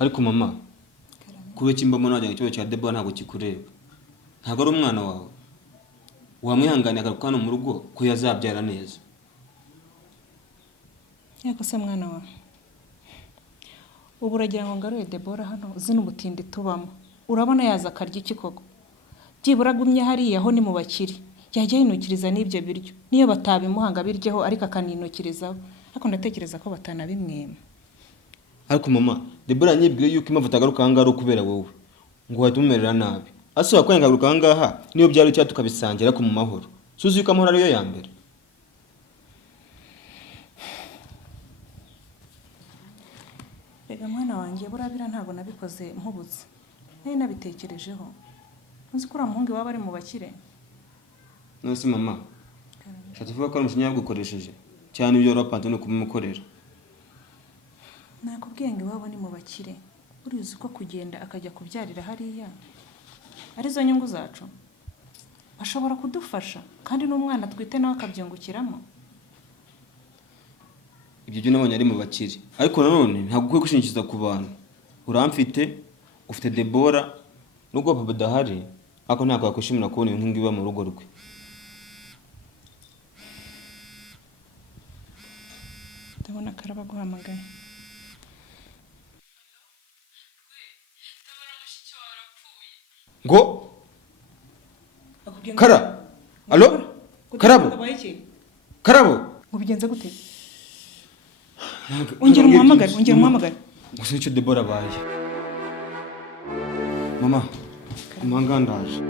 ariko mama kube kimbamo najya ikibazo cya Debora ntabwo kikureba. Ntabwo ari umwana wawe. Wamwihangane agaruka hano mu rugo ko yazabyara neza. Yako se mwana wa. Ubu uragira ngo ngaruye Debora hano zino ubutindi tubamo. Urabona yaza akarya iki koko? Byibura gumye hariya ho ni mu bakiri. Yajya yinukiriza n'ibyo biryo. Niyo batabimuhanga biryeho ariko akaninukirizaho. Ariko ndatekereza ko batanabimwema. Ariko mama, Debora nyibwire yuko impamvu atagaruka ahangaha kubera wowe. Ngo watumerera nabi. Asaba ko yagaruka ahangaha niyo byari cya tukabisangira ko mu mahoro. Suzi yuko amahoro ariyo ya mbere. Rega mwana wanjye burabira ntabwo nabikoze nkubutse. Nabitekerejeho. Uzi ko uramuhungu waba ari mu bakire. Nose mama. Shati vuga ko umushinya yagukoresheje. Cyane ibyo rapante no kumukorera. Nakubwiye ngo waba ni mu bakire. Urizi ko kugenda akajya kubyarira hariya. Arizo nyungu zacu. Bashobora kudufasha kandi n'umwana twite nawe akabyungukiramo. Ibyo byo nabonye ari mu bakire. Ariko nanone ntabwo ukwiye gushingiza ku bantu. Uramfite, ufite Debora, nubwo papa dahari, ako ntabwo yakwishimira kubona ibintu ngibi mu rugo rwe. Ndabona Karaba guhamagaye. Ngo Kara. Allo? Karabo. Karabo. Ubigenze gute? Ongera umuhamagare. Gusa icyo Debora baye. Mama, umangandaje.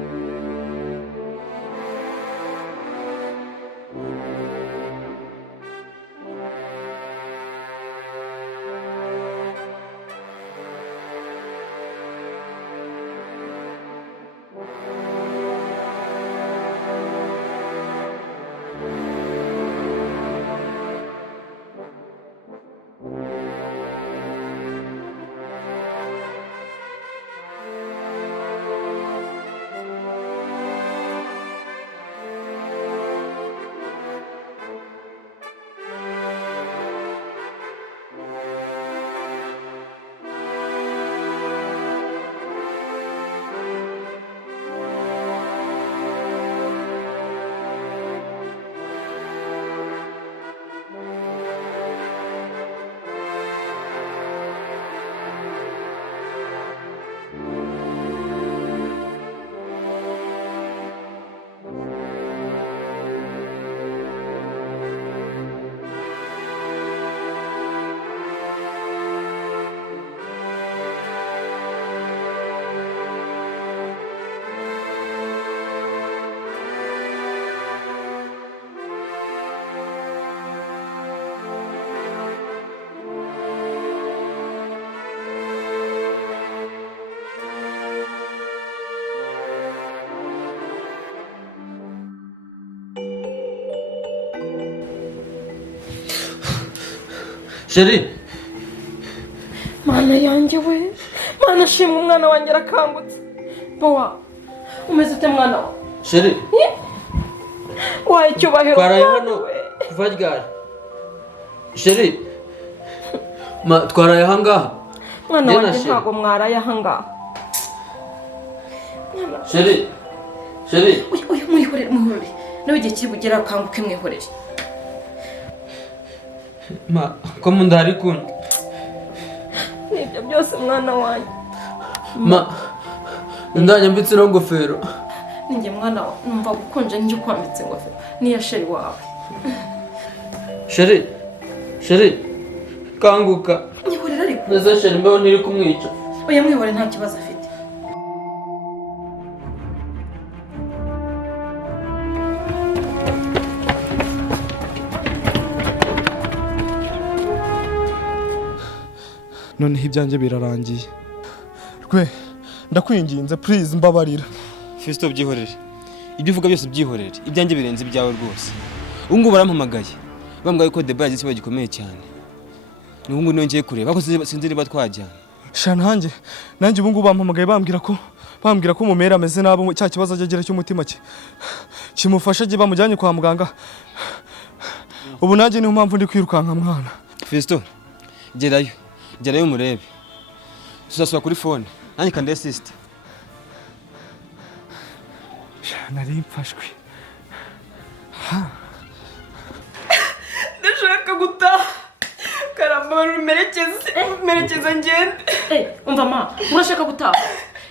Sheri. Mana yanjye we. Mana shimwe umwana wanjye arakangutse. Bowa. Umeze ute mwana wa? Sheri. Waye cyubahiro. Twaraye hano kuva ryari? Sheri. Twaraye ahangaha. Mwana wanjye ntago mwaraye ahangaha. Sheri. Uyu mwihorere. Nawe igihe kiri bugera akanguke mwihorere. Ko mu ndari kunye. Nibyo byose mwana wanjye. Ndanyambitse no ngofero. Ninjye mwana wa numva gukonje njye kwambitse ingofero. Niya Sheri wawe. Sheri. Kanguka. Nyihorera ariko. Naza Sheri mbaho ntiri kumwica. Oya mwihorere nta kibazo afite. Noneho ibyanjye birarangiye. Rwe ndakwinginze please mbabarira. Fisto byihorere. Ibyo uvuga byose byihorere. Ibyanjye birenze ibyawe rwose. Ubu ngubu barampamagaye. Bambwaye ko Debora yagize ikibazo gikomeye cyane. N'ubu ngubu nongeye kureba ko sinzi niba twajyana. Sha nanjye ubu ngubu bampamagaye bambwira ko mumera ameze nabo cya kibazo agira cy'umutima cye. Kimufasha giba mujyanye kwa muganga. Ubu nanjye niyo mpamvu ndi kwirukanka mwana. Fisto, gerayo murebe. tuzasubira kuri phone nanjye kande sister. nari mfashwe. ndashaka gutaha karamba merekeza ngende. Umva ma urashaka gutaha?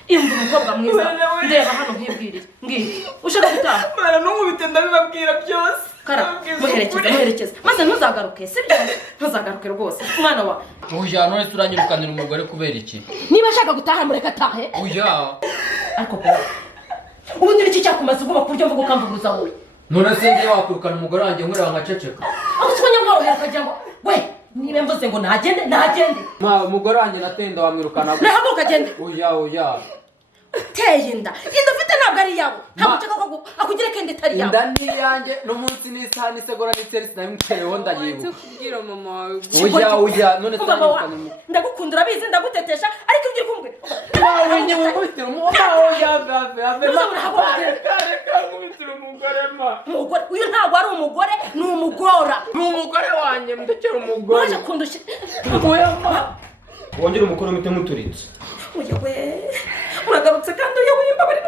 Iyo mva umukobwa mwiza ndeba hano nkibwirire mbwira ushaka gutaha. Mara ntunkubite ndabibabwira byose. Kara muherekeza maze ntuzagaruke sibyo? Ntuzagaruke rwose mwana wa. Oya none turanyirukanira umugore kubera iki? Niba ashaka gutaha mureka atahe. Oya. Ariko ko ubundi iki cyakumaze vuba kuryo mvuga ukamvuguruza wowe. None sinzi wakurukana umugore wanjye nkureba nkaceceka. Aho twanya mworohera kagira ngo we niba mvuze ngo nagende. Ma umugore wanjye natenda wamwirukana. Nahaguruka agende. Oya. Uteye inda ufite ntabwo ari yawe. Ntabwo ushaka ko akugire kende itari yawe. Inda ni yanjye n'umunsi n'isaha n'isegora n'iterisi nabimukereho ndayibuka. Kubwira mama wawe. Oya none sinanyirukana. Ndagukunda urabizi ndagutetesha ariko ibyo kumbwe. Wawe nyewe nkubitira umugore. Oya bave. Reka nkubitira umugore ma. Umugore uyu ntabwo ari umugore ni umugora. Ni umugore wanjye mudekera umugore. Waje kundusha. Oya ma. Wongera umukoro mite muturitse. Oya we. Uragarutse kandi oya wimbabarira.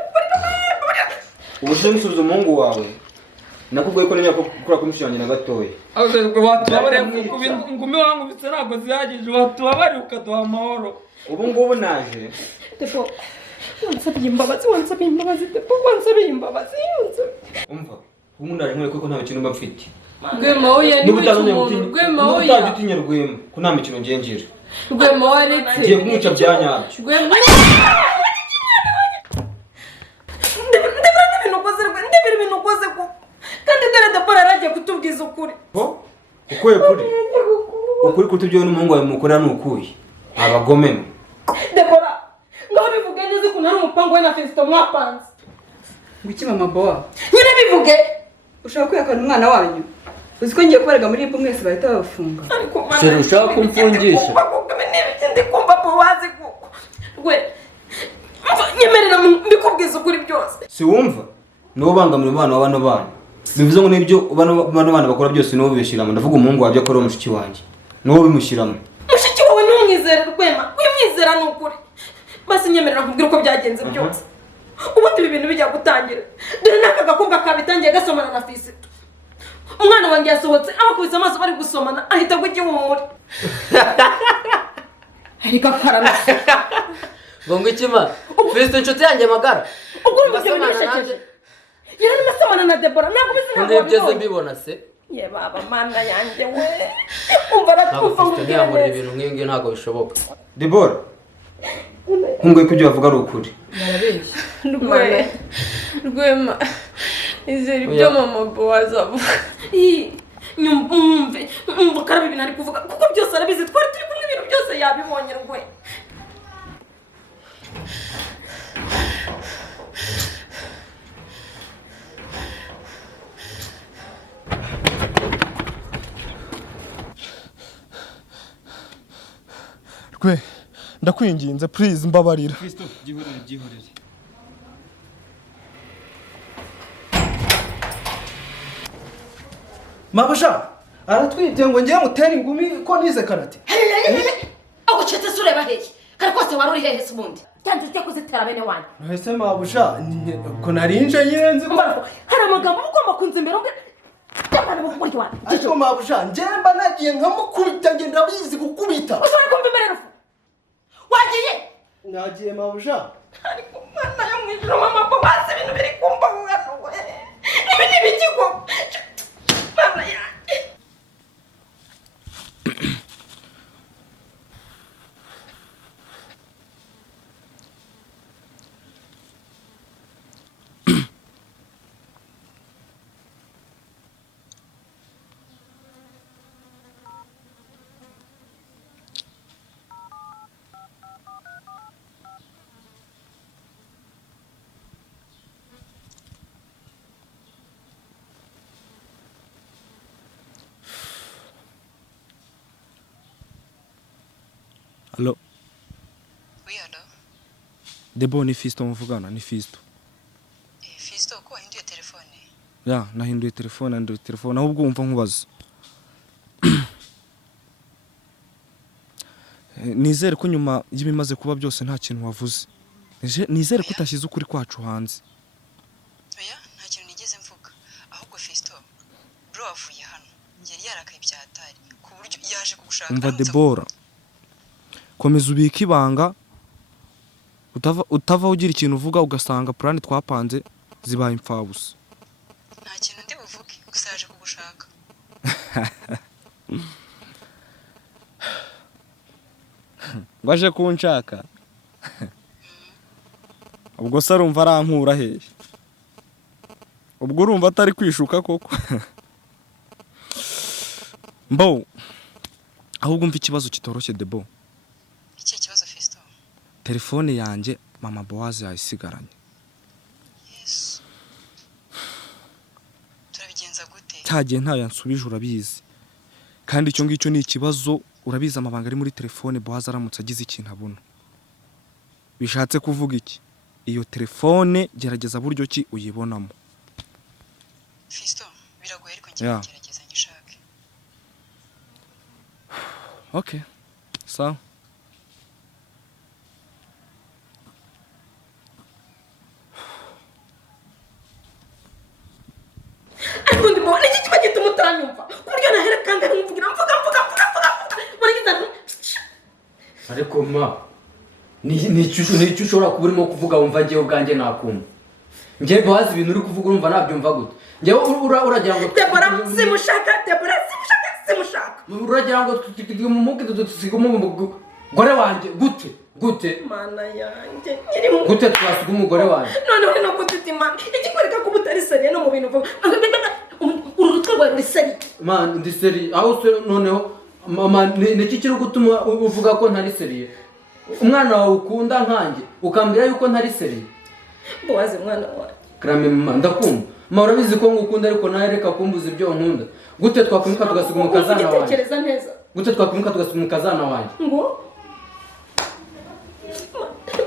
Ubushe musubiza umuhungu wawe. Nakubwiye ko nenya kukura kumushyiranye na gatoya. Ahubwo watubabare ngumi wangu bitse ntabwo zihagije watubabare ukaduha amahoro. Ubu ngubu naje. Tepo. Wansabiye imbabazi Tepo. Wansabiye imbabazi. Umva. Ubu ndaje nkore ko nta mikino mba mfite. Rwema oya ni umuntu. Rwema oya. Utagitinya Rwema ko nta mikino ngenjira. Rwema waretse. Ngiye kumwica byanyabyo. Rwema ndebera ibintu ukoze ko kandi dore Debora aragiye kutubwiza ukuri. Ukuye kuri? Ukuri kutubyo n'umuhungu wawe mukorera n'ukuye. Abagomeme. Debora ngaho bivuge neza ko nari umupango we na Festo mwapanze. Ngiki mama boa. Nyine bivuge. Ushaka kwiyakana umwana wanyu. Uzi ko ngiye kubarega muri ipo mwese bahita bafunga. Shere ushaka kumfungisha. Ndi kumva bowazi kuko. Gwe. Nyemerera mbikubwiza ukuri byose. Si wumva? Niwo bangamira umwana w'abana bana. Bivuze ngo nibyo bana bakora byose niwo bibishiramo. Ndavuga umuhungu wabyo akora umushiki wanjye. Niwo bimushiramo. Mushiki wawe n'umwizera Rwema. Wimwizera n'ukuri. Basi nyemerera nkubwira uko byagenze byose. Ubundi ibi bintu bijya gutangira. Dore naka gakobwa kabitangiye gasomana na Fisito. Umwana wanjye yasohotse abakubise amaso bari gusomana ahita gugihumura. Ariko karana. Ngo ikima? Fisito inshuti yanjye magara. Ubwo ibyo bishekeje. Yari n'amasomana na Debora ntabwo bizi ntabwo. Ndebye mbibona se. Ye baba mana yanjye we. Umva ratufa ngo ngiyamura ibintu nk'ibyo ntabwo bishoboka. Debora. Nkungoye ko ibyo bavuga ari ukuri. Rwema. Rwema. Izere ibyo mama Boaz avuga. Nyumve karaba ibintu ari kuvuga kuko byose arabizi twari turi kumwe ibintu byose yabibonye Rwe. Rwe ndakwinginze please mbabarira. Kristo byihorere. Mabasha aratwibye ngo ngiye mutera ingumi ko nize karate. Aho cete sureba hehe. Kare kose wari uri hehe subundi. Cyanze cyo kuzitera bene wanyu. Ese mabusha ko narinje nyirenze ko hari amagambo ugomba kunzembera umbe. Cyabana mu kuryo wanyu. ariko mabusha njemba nagiye nkamukubita ngenda bizi gukubita. Ushobora kumva imbere rufu. Wagiye? Nagiye mabusha. Ariko mana yo mwijuru mama ko base ibintu biri kumva ngano we. Ibi ni bikigo. Mama ya. Allo. Oui, alors? Debo ni Fisto mvugana ni Fisto. Fisto ko wahinduye telefone? Ya, nahinduye telefone ahubwo umva nkubaza. nizere ko nyuma y'ibimaze kuba byose nta kintu wavuze. Nizere ko utashyize ukuri kwacu hanze. Oya, nta kintu nigeze mvuga. Ahubwo Fisto, bro avuye hano. Yari yarakaye byatari ku buryo yaje kugushaka. Umva Debora. Komeza ubika ibanga. Utava ugira ikintu uvuga ugasanga plan twapanze zibaye impfabusa. Nta kintu ndi buvuge, gusa yaje kugushaka. Ngwaje kunshaka. Ubwo se arumva arankura hehe? Ubwo urumva atari kwishuka koko. Mbo. Ahubwo mva ikibazo kitoroshye Debo. Iki kibazo Fisto? Telefone yanjye mama Boaz yayisigaranye. Yes. Turabigenza gute? Cyagiye ntayo yansubije urabizi. Kandi icyo ngicyo ni ikibazo urabiza amabanga ari muri telefone Boaz aramutse agize ikintu abona. Bishatse kuvuga iki? Iyo telefone gerageza buryo ki uyibonamo. Fisto, biragoye ariko ngiye gerageza ngishake. Okay. Sawa. ariko ndimo niki kiba gituma utanyumva ku buryo nahera kandi nkumvugira mvuga muri ariko ma nicyo ushobora kuba urimo kuvuga wumva ngewe ubwanjye nakumva. Ngewe Boaz ibintu uri kuvuga urumva nabyumva gute? Ngewe uragira ngo Debora simushaka. uragira ngo tumuke dusigamo umugore wanjye gute mana yanjye gute twasiga umugore wanjye noneho no kututima ikikwereka ko butari seriye no mu bintu vuga uru rutwe rwawe ruri seriye man ndi seriye aho noneho mama niki kiri gutuma uvuga ko ntari seriye? Umwana wawe ukunda nkanjye ukambwira yuko ntari seriye. Boaz mwana wawe Karame mama ndakumva. Ma urabizi ko ngukunda ariko nawe reka kumbuza ibyo nkunda. Gute twakwimuka tugasiga umukazana wanjye? Tekereza neza. Gute twakwimuka tugasiga umukazana wanjye? Ngo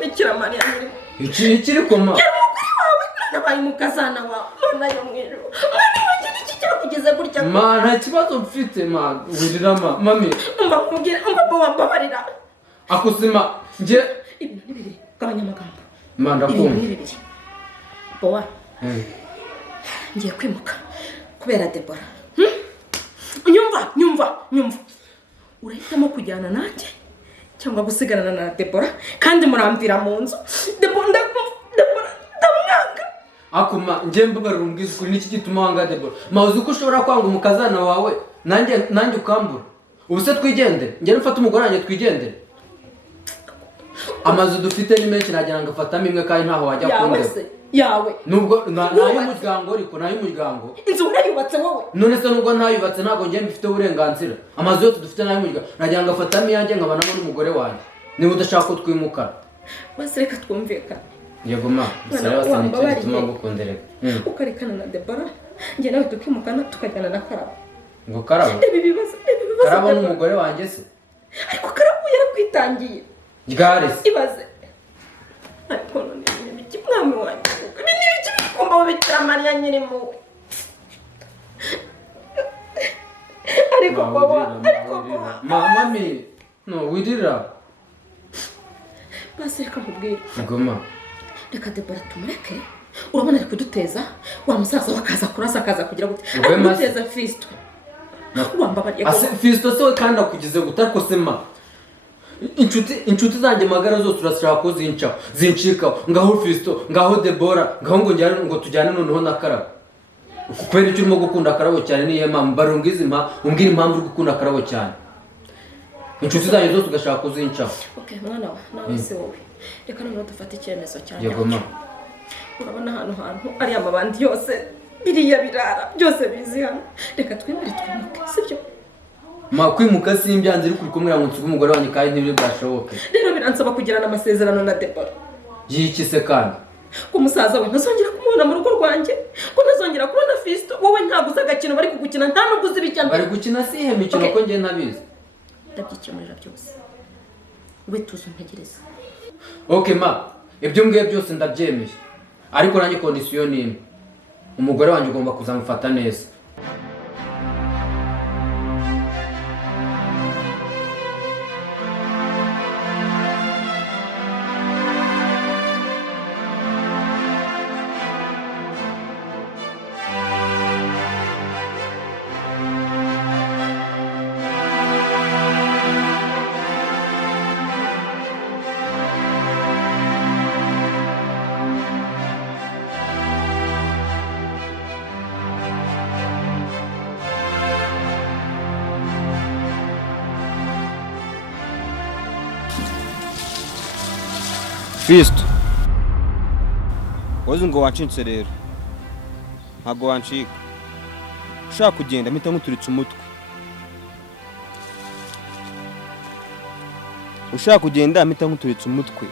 Bikira Mariya ikiri koma. Umugore wawe nabaye umukazana wawe none yo mwero. Mwana wanjye niki cyakugeze gutya? Ma nta kibazo mfite ma wirira mami. Umva nkubwira umva wambabarira. Akusima nje Ibintu bibiri gabanya amagambo. Ma ndakumva. Boa. Ngiye kwimuka kubera Debora. Nyumva. Urahitamo kujyana nanjye cyangwa gusigarana na Debora kandi murambira mu nzu. Debora ndamwanga. Akuma nje mbabarira umbwiza kuri niki gituma wanga Debora? Ma uzi ko ushobora kwanga umukazana wawe nanjye ukambura. Ubuse twigendere. Ngiye mfata umugore wanjye twigendere. Amazu dufite ni menshi nagira ngo afatamo imwe kandi ntaho wajya kundeba. Yawe nubwo n'ay'umuryango ariko n'ay'umuryango inzu urayubatse wowe none se nubwo ntayubatse ntabwo ngiye mbifite uburenganzira. Amazu yose dufite n'ay'umuryango nagira ngo afatamo iyanjye nkabanamo n'umugore wanjye niba udashaka ko twimukana. basi reka twumvikane. Yego ma bisara basa n'icyo gituma ngukundere ukarekana na Debora njye nawe tukimukana tukajyana na Karabo. ngo Karabo Karabo n'umugore wanjye se ariko Karabo yarakwitangiye ryari se ibaze ariko none n'ibiki mwami wanjye n'ibiki bikumba Bikira Mariya nyirimo ariko mami no wirira basi reka nkubwire ngoma reka Debora tumureke urabona ari kuduteza wa musaza wakaza kurasa akaza kugira gute kuduteza Fisto wambabariye Fisto se kandi akugize gute ariko sema inshuti zanjye magara zose urashaka ko zincika ngaho Fisto ngaho Debora ngaho ngo tujyane noneho na Karabo kubera icyo urimo gukunda Karabo cyane niye mama barungize umbwira impamvu uri gukunda Karabo cyane inshuti zanjye zose ugashaka ko zincika. Okay mwana wa nawe se wowe reka noneho dufate icyemezo cyane. Yego mama urabona hantu ari amabandi yose biriya birara byose bizi hano reka twemere twimuke sibyo ma kwimuka simbyanze uri kumwe ngo nsuge umugore wanjye kandi ntibiri bwashoboke rero biransaba kugirana amasezerano na Debora yiki se kandi ko musaza we ntazongera kumubona mu rugo rwanjye ko ntazongera kubona Fisto wowe ntaguze agakino bari kugukina nta nubwo uzi ibijyana bari gukina si ihe mikino ko ngiye ntabizi ndabyikemurira byose we tuzo ntegereza. Okay ma ibyo mbwiye byose ndabyemeye ariko nanjye kondisiyo ni imwe umugore wanjye ugomba kuzamufata neza. Fisto wazi ngo wancitse rero ntabwo wancika ushaka kugenda mpita nkuturitse umutwe ushaka kugenda mpita nkuturitse umutwe